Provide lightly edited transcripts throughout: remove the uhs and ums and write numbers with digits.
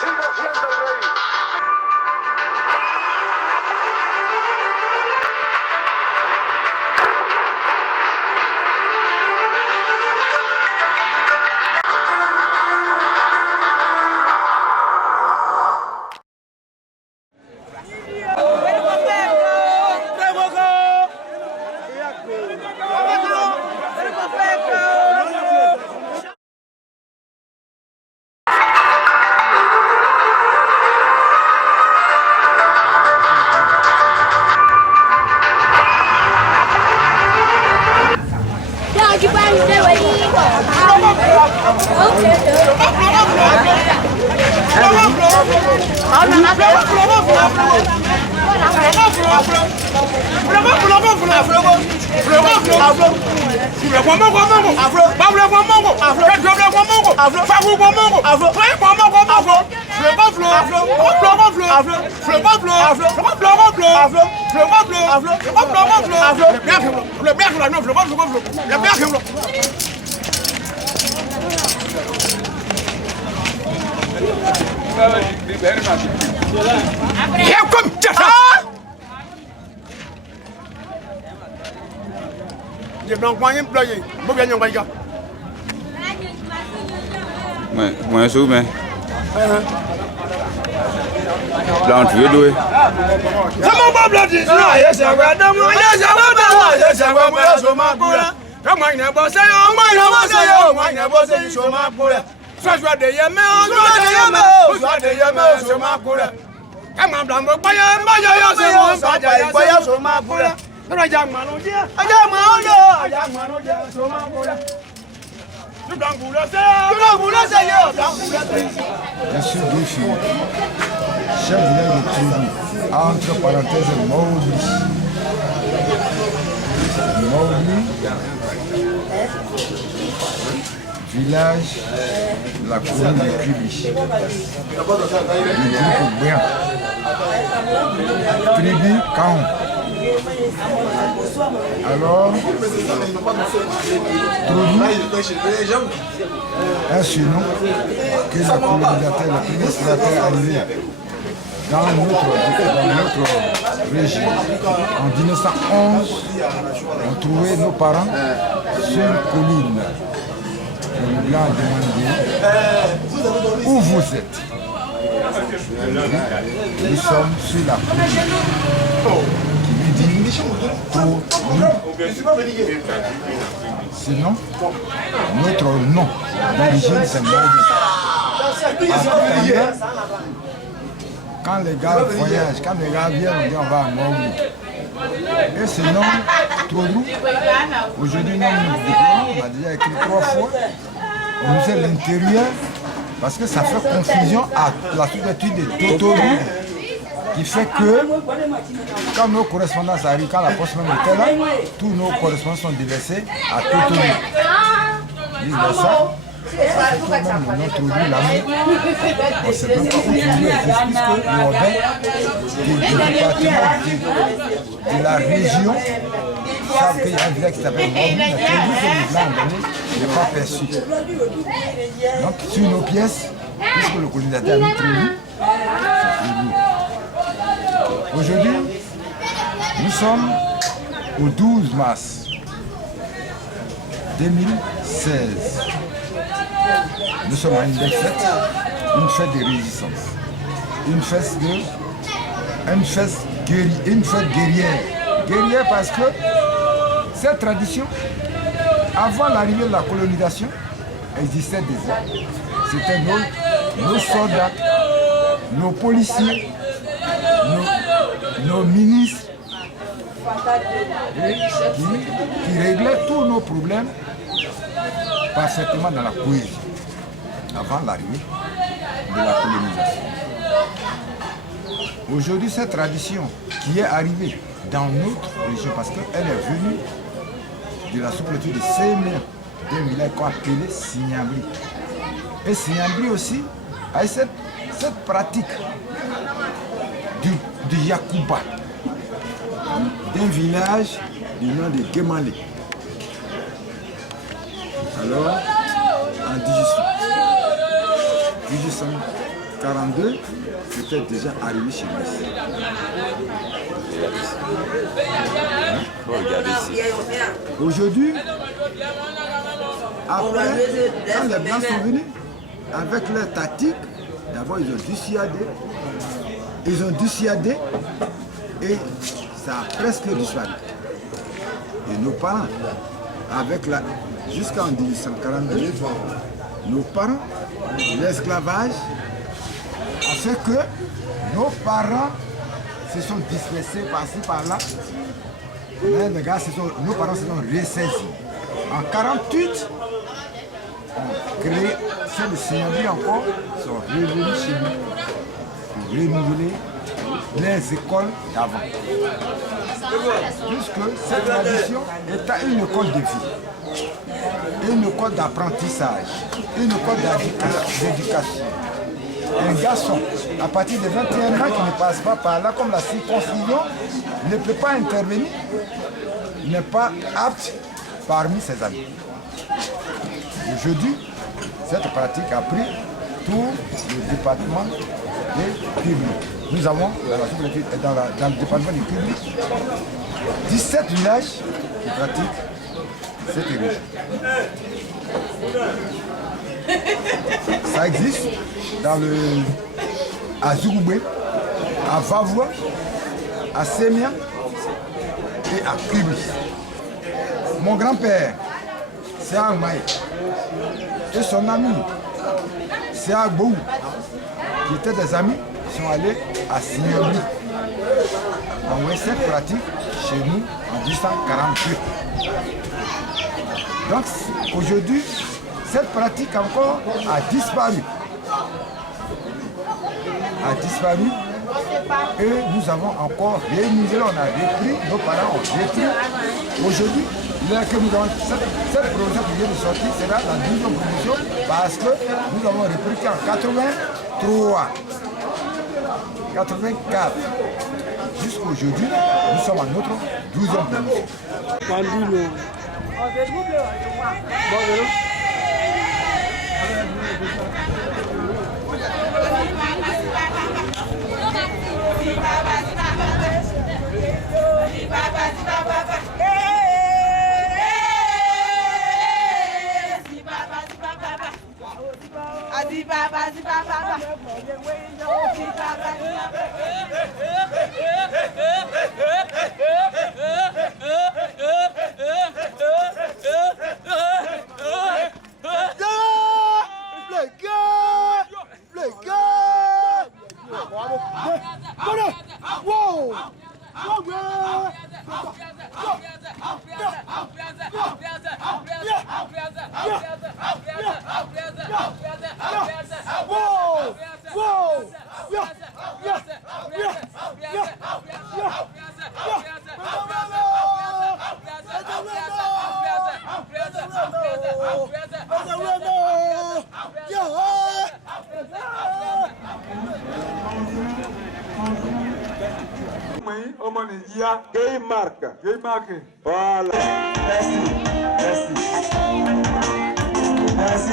Siga siendo el rey. Moi, je mais. Là, tu veux douer. Je suis défi. Chef village de tribu, entre parenthèses, Maudit. Village de la commune de Tribi. Le groupe Bien. Tribi, Caon. Alors, un surnom que la colonisateur, le premier sénateur arrivé dans notre région. En 1911, on trouvait nos parents sur une colline. On leur a demandé où vous êtes. Nous sommes sur la colline. Qui lui dit tout nous. Sinon, notre nom d'origine c'est Maudit. Quand les gars voyagent, quand les gars viennent, on dit on va à Maudit. Et sinon, Trodou, aujourd'hui, on a déjà écrit 3 fois. On nous fait l'intérieur parce que ça fait confusion à la sous-étude de Totoro. Qui fait que quand nos correspondances arrivent, quand la poste même était là, tous nos correspondants sont déversés à Totoro. Ils disent ça. Ça fait tout même le nom Trodou l'amour. On ne sait même pas où Trodou existe, puisque l'urbain du département de la région savent qu'il y a un village qui s'appelle Maudit, mais Trodou que les Blancs ont donné n'est pas perçu. Donc sur nos pièces, puisque le colonisateur a mis Trodou, c'est Trodou. Aujourd'hui, nous sommes au 12 mars 2016. Nous sommes à une belle fête, une fête de résistance, une fête guerrière. Guerrière parce que cette tradition, avant l'arrivée de la colonisation, existait déjà. C'était nos soldats, nos policiers, nos ministres qui réglaient tous nos problèmes parfaitement dans la cohésion avant l'arrivée de la colonisation. Aujourd'hui, cette tradition qui est arrivée dans notre région, parce qu'elle est venue de la sous-préfecture de Sémé, d'un village qu'on appelait Signambri. Et Signambri aussi a cette pratique du Yakuba, d'un village du nom de Gemale. Alors, en 1840, 1942, c'était déjà arrivé chez nous. Aujourd'hui, après, quand les Blancs sont venus, avec leur tactique, d'abord ils ont dissuadé et ça a presque disparu. Et nos parents, jusqu'en 1842, nos parents, l'esclavage a fait que nos parents se sont dispersés par-ci par-là. Les gars, nos parents se sont ressaisis. En 1948, on créé, c'est le seigneurie encore, sont revenus chez nous pour renouveler les écoles d'avant. Puisque cette tradition est une école de vie, une école d'apprentissage, une école d'éducation. Un garçon, à partir de 21 ans qui ne passe pas par là, comme la circoncision, ne peut pas intervenir, n'est pas apte parmi ses amis. Aujourd'hui, cette pratique a pris tout le département des publics. Nous avons, dans le département du public, 17 villages qui pratiquent cette religion. Ça existe à Zougoubé, à Vavoua, à Sémia et à Kubis. Mon grand-père, c'est Agmaï, et son ami, c'est Agbou, qui étaient des amis, qui sont allés à Signori. On voit cette pratique chez nous en 1842. Donc aujourd'hui, cette pratique encore a disparu. Et nous avons encore renouvelé, on a repris, nos parents ont repris. Aujourd'hui, que nous avons, cette promotion qui vient de sortir sera la 12e promotion parce que nous avons repris en 83, 84. Jusqu'aujourd'hui, nous sommes à notre 12e promotion. Gay marque. Voilà. Merci.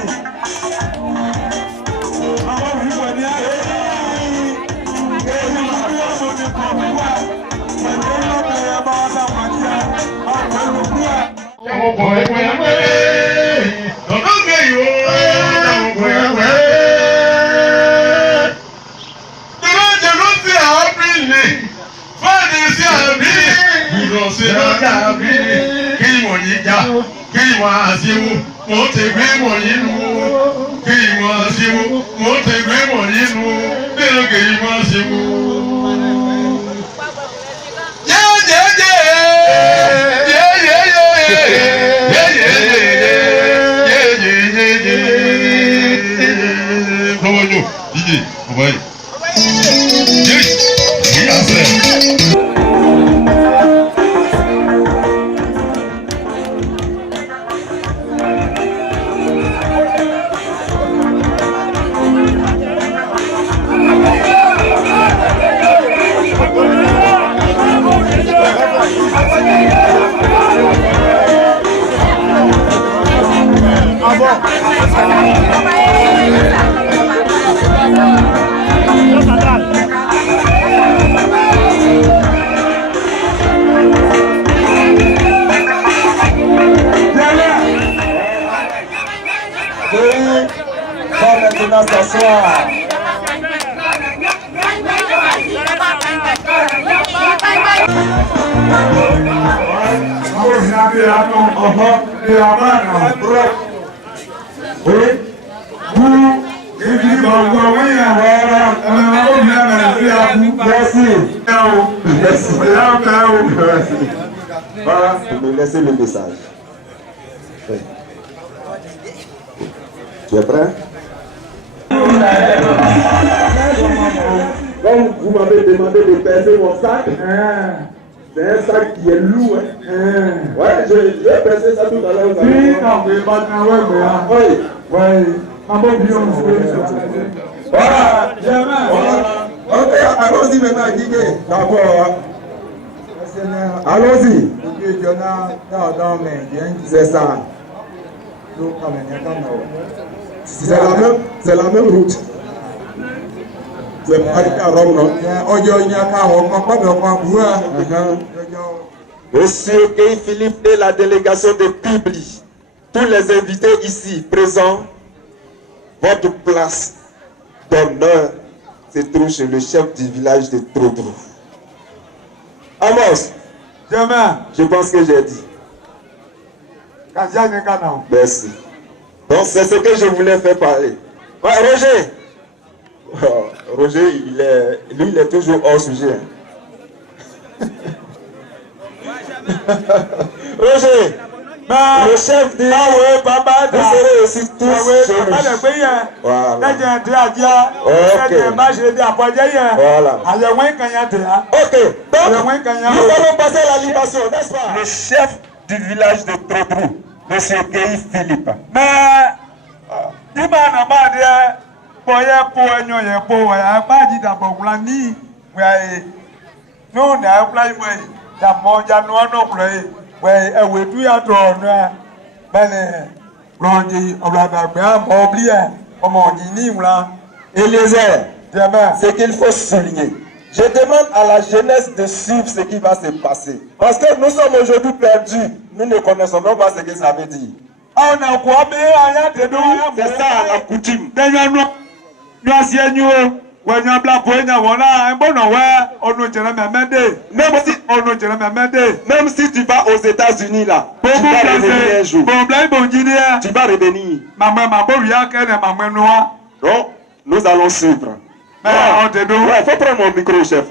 Ah bon? maintenant s'asseoir. Voilà, vous me laissez le message. Oui. Tu es prêt? Comme vous m'avez demandé de percer mon sac, c'est un sac qui est lourd. Ouais, j'ai percé ça tout à l'heure. Voilà. Ok, allons-y maintenant, Guigué. D'abord. Allons-y. C'est ça. C'est la même route. C'est pas à Rome, non? Monsieur Kei Philippe et la délégation de Pibli, tous les invités ici présents, votre place d'honneur se trouve chez le chef du village de Trodrou. Amos, je pense que j'ai dit. Merci. Donc c'est ce que je voulais faire parler. Ouais, Roger. Oh, Roger, il est toujours hors sujet. Roger, le chef dit vous serez aussi tous chez nous. Voilà. Ok, donc nous allons passer à la libation, n'est-ce pas? Le chef du village de Trodrou, monsieur Kei Philippe. Eliezer, ce qu'il faut souligner. Je demande à la jeunesse de suivre ce qui va se passer. Parce que nous sommes aujourd'hui perdus. Nous ne connaissons pas ce que ça veut dire. C'est ça la coutume. Même si tu vas aux États-Unis là, tu vas revenir un jour. Tu vas revenir. Donc, nous allons suivre. Il faut prendre mon micro, chef.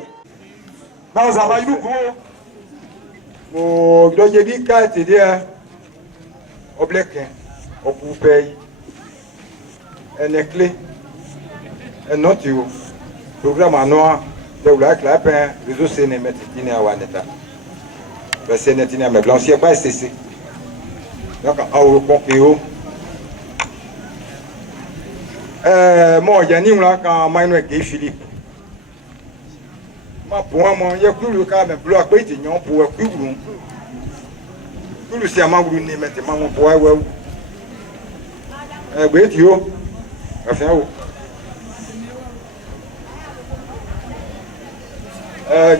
Programme à noir, de la clapin, réseau sénémétique à Waneta. Le sénétique mais l'ancien pas cessé. Donc, à Europompéo. Moi, Yannick, là, quand Manuel Kei Philippe. Pour moi, il y a plus de cas, mais plus à côté, il y a pour un plus gros. Tout le siaman vous ne mettez pas mon poids. Bétio, enfin,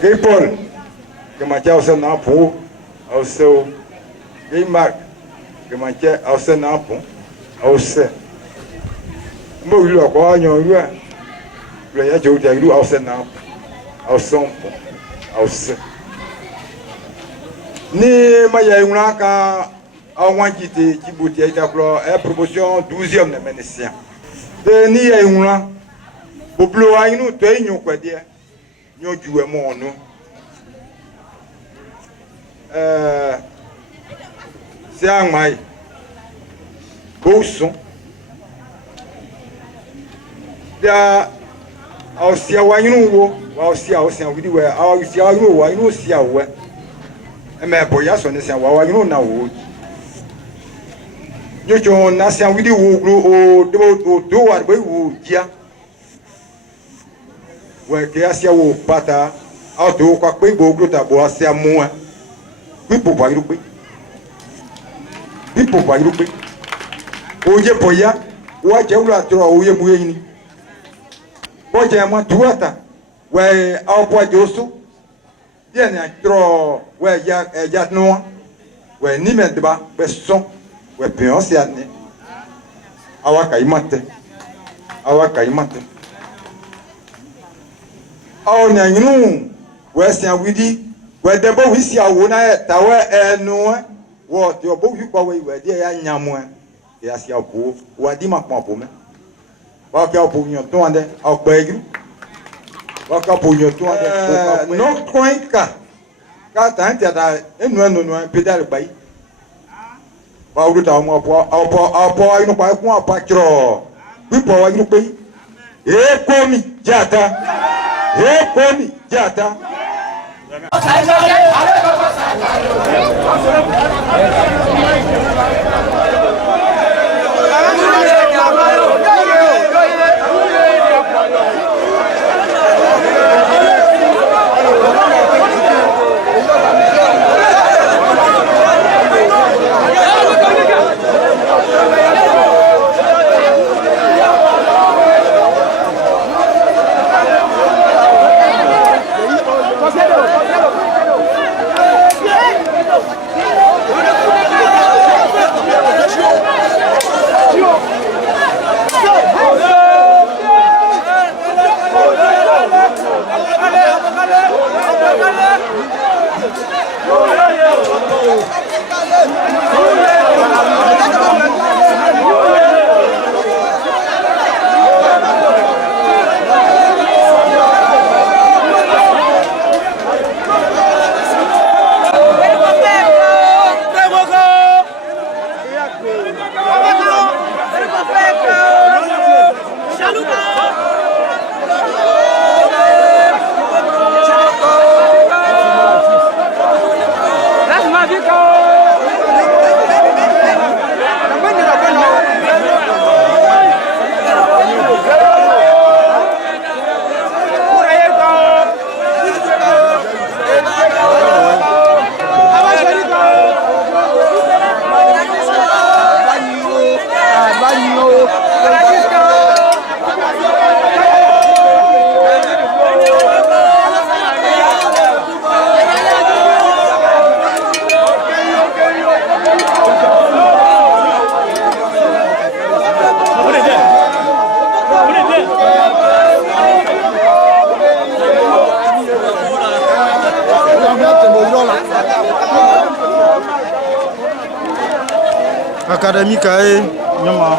Gay Paul, que ma tia aussi n'a pas, aussi, Gay Marc, que ma tia aussi n'a pas, aussi. Moi, je le crois, il y a eu un. Le y'a eu des loups aussi n'a pas, aussi. Ni ma ya une là quand on quitté Djibouti a été promotion 12e de médecin. De ni ya une là pour plus loin nous toi nous quoi dire nous jouer mon nous c'est un mai beau son ya aussi à nous aussi oui ouais aussi à nous aussi à ouais mais boya sonne c'est wa nous na wo yo na se wi di wo do wa be wo dia we ke asia wo pata a do kwa pe gbo ta bo asia mu a bi po ba iru pe o je boya wa je ulu atro o ye mu yin ni bo je mo tuata we a bo je osu bien atro ouais ya no ouais ni medba be son ouais peon si ane awaka imate awa kaimate. Aw nyanyinu wesian widi wedebo wisi awona tawe enu wo ti obo wi kwa we wedi ya nyamu e asia bo wadi ma pon bo me wa ka bo nyon to ande ogba igu wa ka bo nyon to ande no coin ka ta ntia da enu pedal bai wa uru ta mo opo inu pa kun apa kro wi po wa inu pe e komi jata komi jata. Académique et Nyama.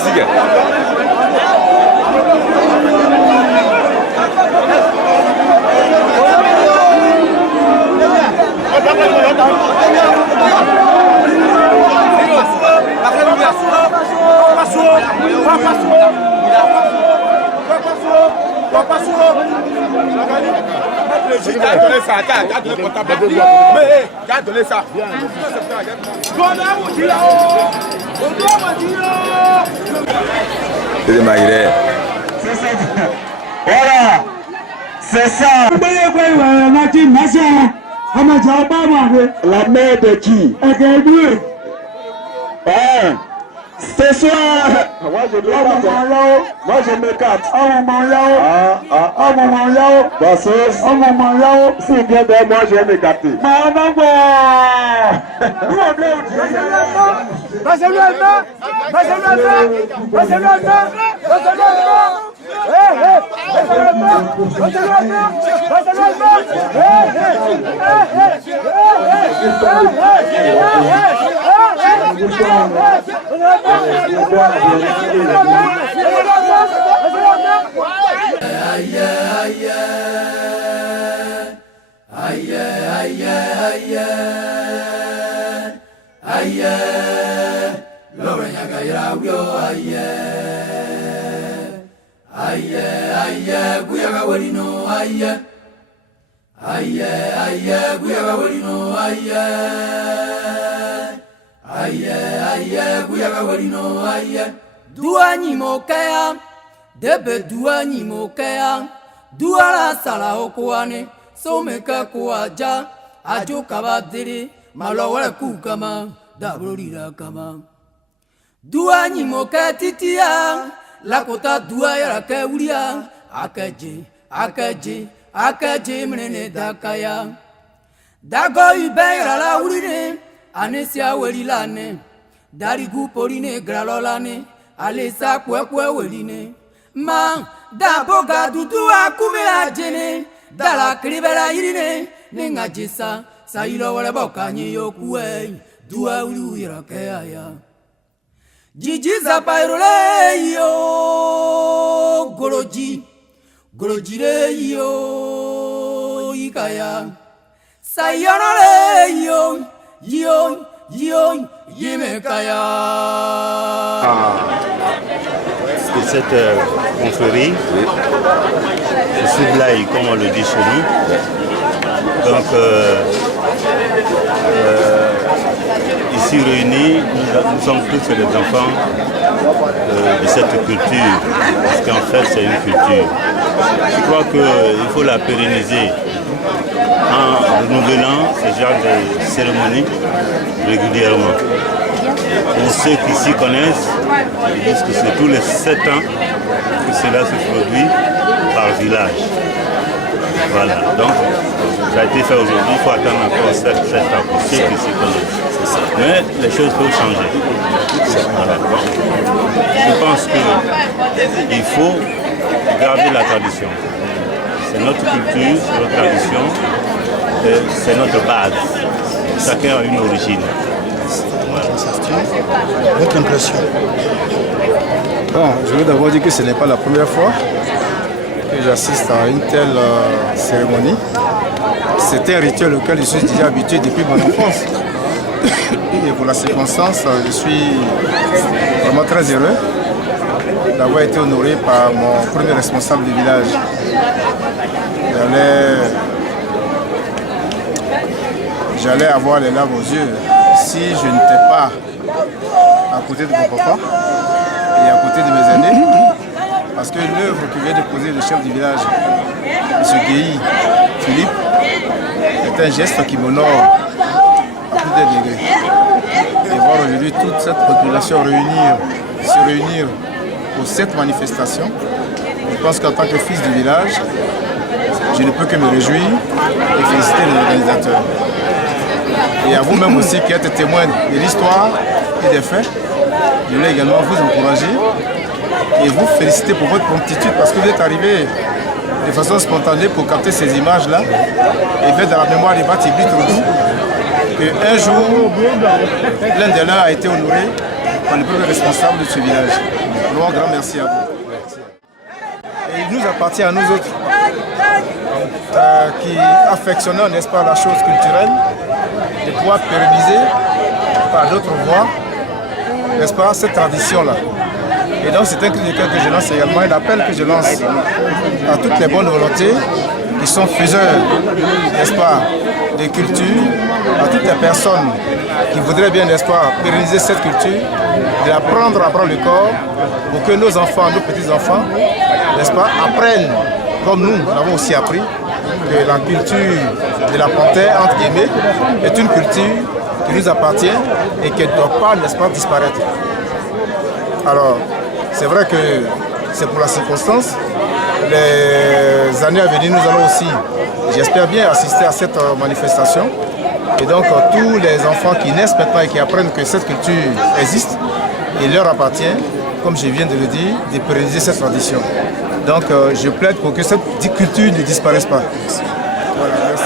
ici. Voilà, c'est ça. La mère de qui? Ce soir, moi je m'écarte. Parce que si bien de moi je vais m'écarter. Duani mokea, debe duani mokea, duala sala okuane, someka kuaja, ajo kabadiri, malawale kukama, dabrolira kama. Duani moke titia, lakota dua yara ke ulia, akeje mnene dakaya. Dago ibera la urine, anesia welilane, darigu porine gralolane, alesa kwekwe weline. Ma, daboga dudu akume ajene, dala kribera irine, nenga jesa, sa ilo wale boka nye yokuwe, dua ulu irake aya. Jijiza pairole yo, golojire yo, ikaya. Sayonare yo, yimekaya. De cette confrérie, je suis Blaye, comme on le dit chez nous. Donc, ici réunis, nous sommes tous les enfants de cette culture, parce qu'en fait c'est une culture. Je crois qu'il faut la pérenniser en renouvelant ce genre de cérémonie régulièrement. Pour ceux qui s'y connaissent, ils disent que c'est tous les 7 ans que cela se produit par village. Voilà, donc ça a été fait aujourd'hui, il faut attendre encore 7 ans pour ceux qui s'y connaissent. Mais les choses peuvent changer. Voilà. Donc, je pense qu'il faut garder la tradition. C'est notre culture, c'est notre tradition, c'est notre base. Chacun a une origine. Voilà. Votre impression? Bon, je veux d'abord dire que ce n'est pas la première fois que j'assiste à une telle cérémonie. C'est un rituel auquel je suis déjà habitué depuis mon enfance. Et pour la circonstance, je suis vraiment très heureux d'avoir été honoré par mon premier responsable du village. J'allais avoir les larmes aux yeux si je n'étais pas à côté de mon papa et à côté de mes aînés. Parce que l'œuvre que vient de poser le chef du village, M. Guéhi Philippe, est un geste qui m'honore à plus d'un degré. Et voir aujourd'hui toute cette population se réunir pour cette manifestation, je pense qu'en tant que fils du village, je ne peux que me réjouir et féliciter les organisateurs. Et à vous-même aussi qui êtes témoins de l'histoire et des faits, je voulais également vous encourager et vous féliciter pour votre promptitude parce que vous êtes arrivé de façon spontanée pour capter ces images-là et mettre dans la mémoire des Batibli Troudou qu'un jour, l'un de leurs a été honoré par le premier responsable de ce village. Vraiment, un grand merci à vous. Et il nous appartient à nous autres, qui affectionnons, n'est-ce pas, la chose culturelle, de pouvoir pérenniser par d'autres voies, n'est-ce pas, cette tradition-là. Et donc c'est un cri de cœur que je lance également, un appel que je lance à toutes les bonnes volontés qui sont faiseurs, n'est-ce pas, de culture, à toutes les personnes qui voudraient bien, n'est-ce pas, pérenniser cette culture, de la prendre à bras le corps pour que nos enfants, nos petits-enfants, n'est-ce pas, apprennent, comme nous l'avons aussi appris, que la culture de la panthère, entre guillemets, est une culture qui nous appartient et qui ne doit pas, n'est-ce pas, disparaître. Alors, c'est vrai que c'est pour la circonstance. Les années à venir, nous allons aussi, j'espère bien, assister à cette manifestation. Et donc, tous les enfants qui naissent maintenant et qui apprennent que cette culture existe, il leur appartient, comme je viens de le dire, de pérenniser cette tradition. Donc, je plaide pour que cette culture ne disparaisse pas. Voilà, merci.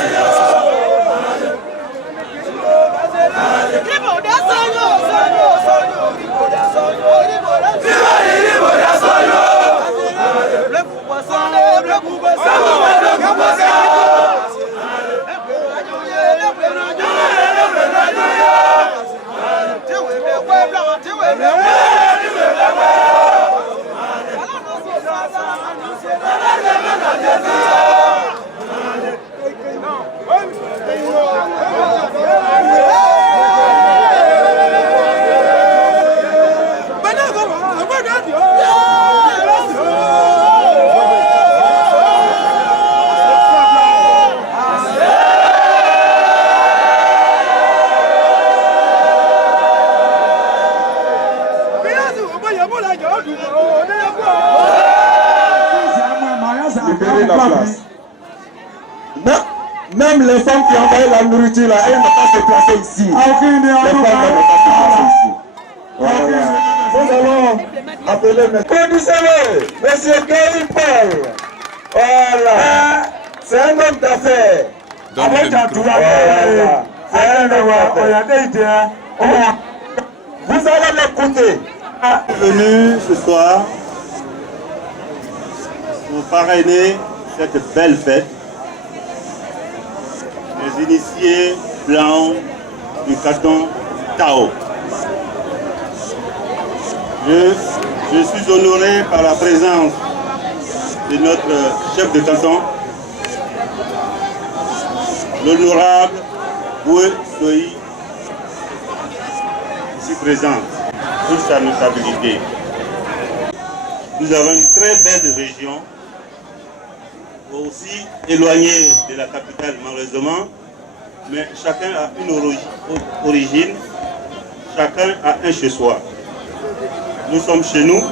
Libérer la place. Même les femmes qui envoient la nourriture là, elles ne vont pas se placer ici. Les femmes ne vont pas se placer ici. Voilà. Nous allons appeler Monsieur Gary Paul. Voilà. C'est un homme d'affaires. Voilà. C'est un homme d'affaires. Vous allez l'écouter. Venu ce soir pour parrainer cette belle fête. Les initiés blancs du canton Tao. Je suis honoré par la présence de notre chef de canton, l'honorable Boué Soyi, ici présent, pour sa notabilité. Nous avons une très belle région, aussi éloignée de la capitale malheureusement, mais chacun a une origine, chacun a un chez soi. Nous sommes chez nous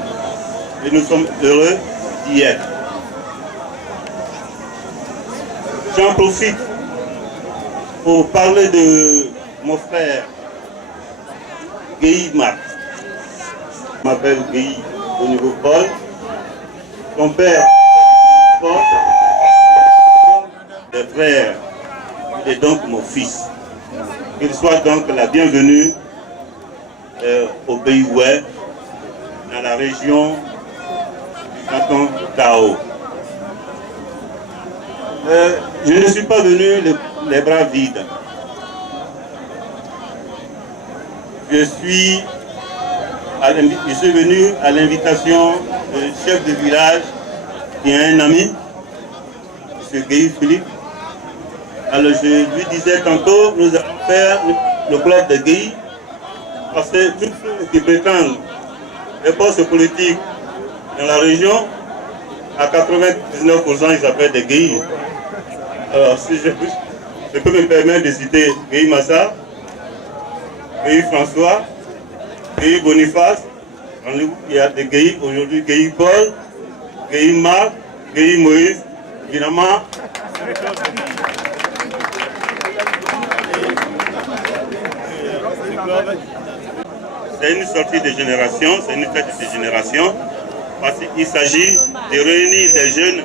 et nous sommes heureux d'y être. J'en profite pour parler de mon frère Guy Marc. Je m'appelle Guy au niveau Paul. Son père, Paul, des frères, il est donc mon fils. Qu'il soit donc la bienvenue au pays Ouest, dans la région du canton Tao. Je ne suis pas venu les bras vides. Je suis venu à l'invitation du chef de village qui est un ami, M. Guy Philippe. Alors je lui disais tantôt, nous allons faire le club de Guy, parce que tous ceux qui prétendent les postes politiques dans la région, à 99% ils s'appellent des Guy. Alors si je peux me permettre de citer Guy Massa, Guy François, Guy Boniface, il y a des Guy aujourd'hui, Guy Paul, Guy Marc, Guy Moïse, évidemment. C'est une sortie de génération, c'est une fête de génération, parce qu'il s'agit de réunir des jeunes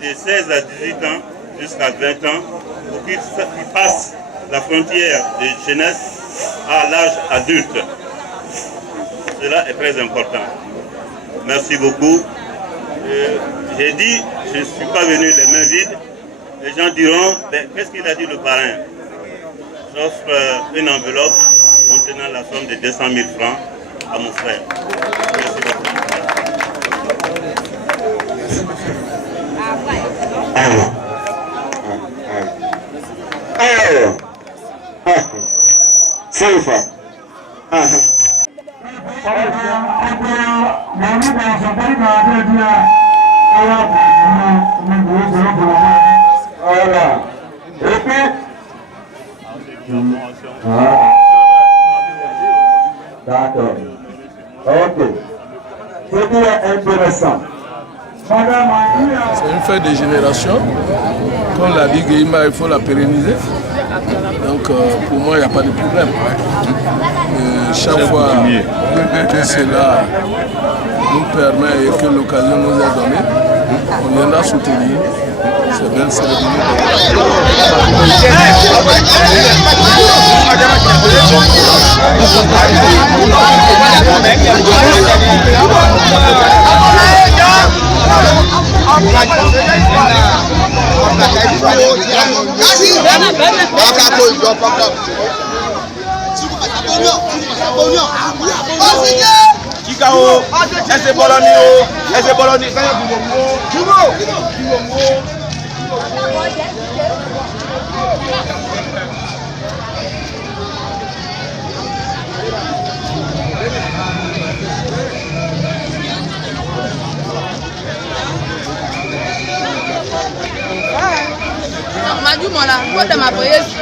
de 16 à 18 ans jusqu'à 20 ans pour qu'ils passent la frontière de jeunesse à l'âge adulte. Cela est très important. Merci beaucoup. J'ai dit, je ne suis pas venu les mains vides. Les gens diront, ben, qu'est-ce qu'il a dit le parrain? J'offre une enveloppe contenant la somme de 200 000 francs à mon frère. Merci beaucoup. D'accord. Ok. C'est bien intéressant. C'est une fête de génération. Comme l'a dit Guéhima, il faut la pérenniser. Donc pour moi, il n'y a pas de problème. Chaque fois que cela nous permet et que l'occasion nous est donnée, on viendra soutenir ces belles cérémonies. Chicago, ese bolonio, Majumona, ngoja maboyezi.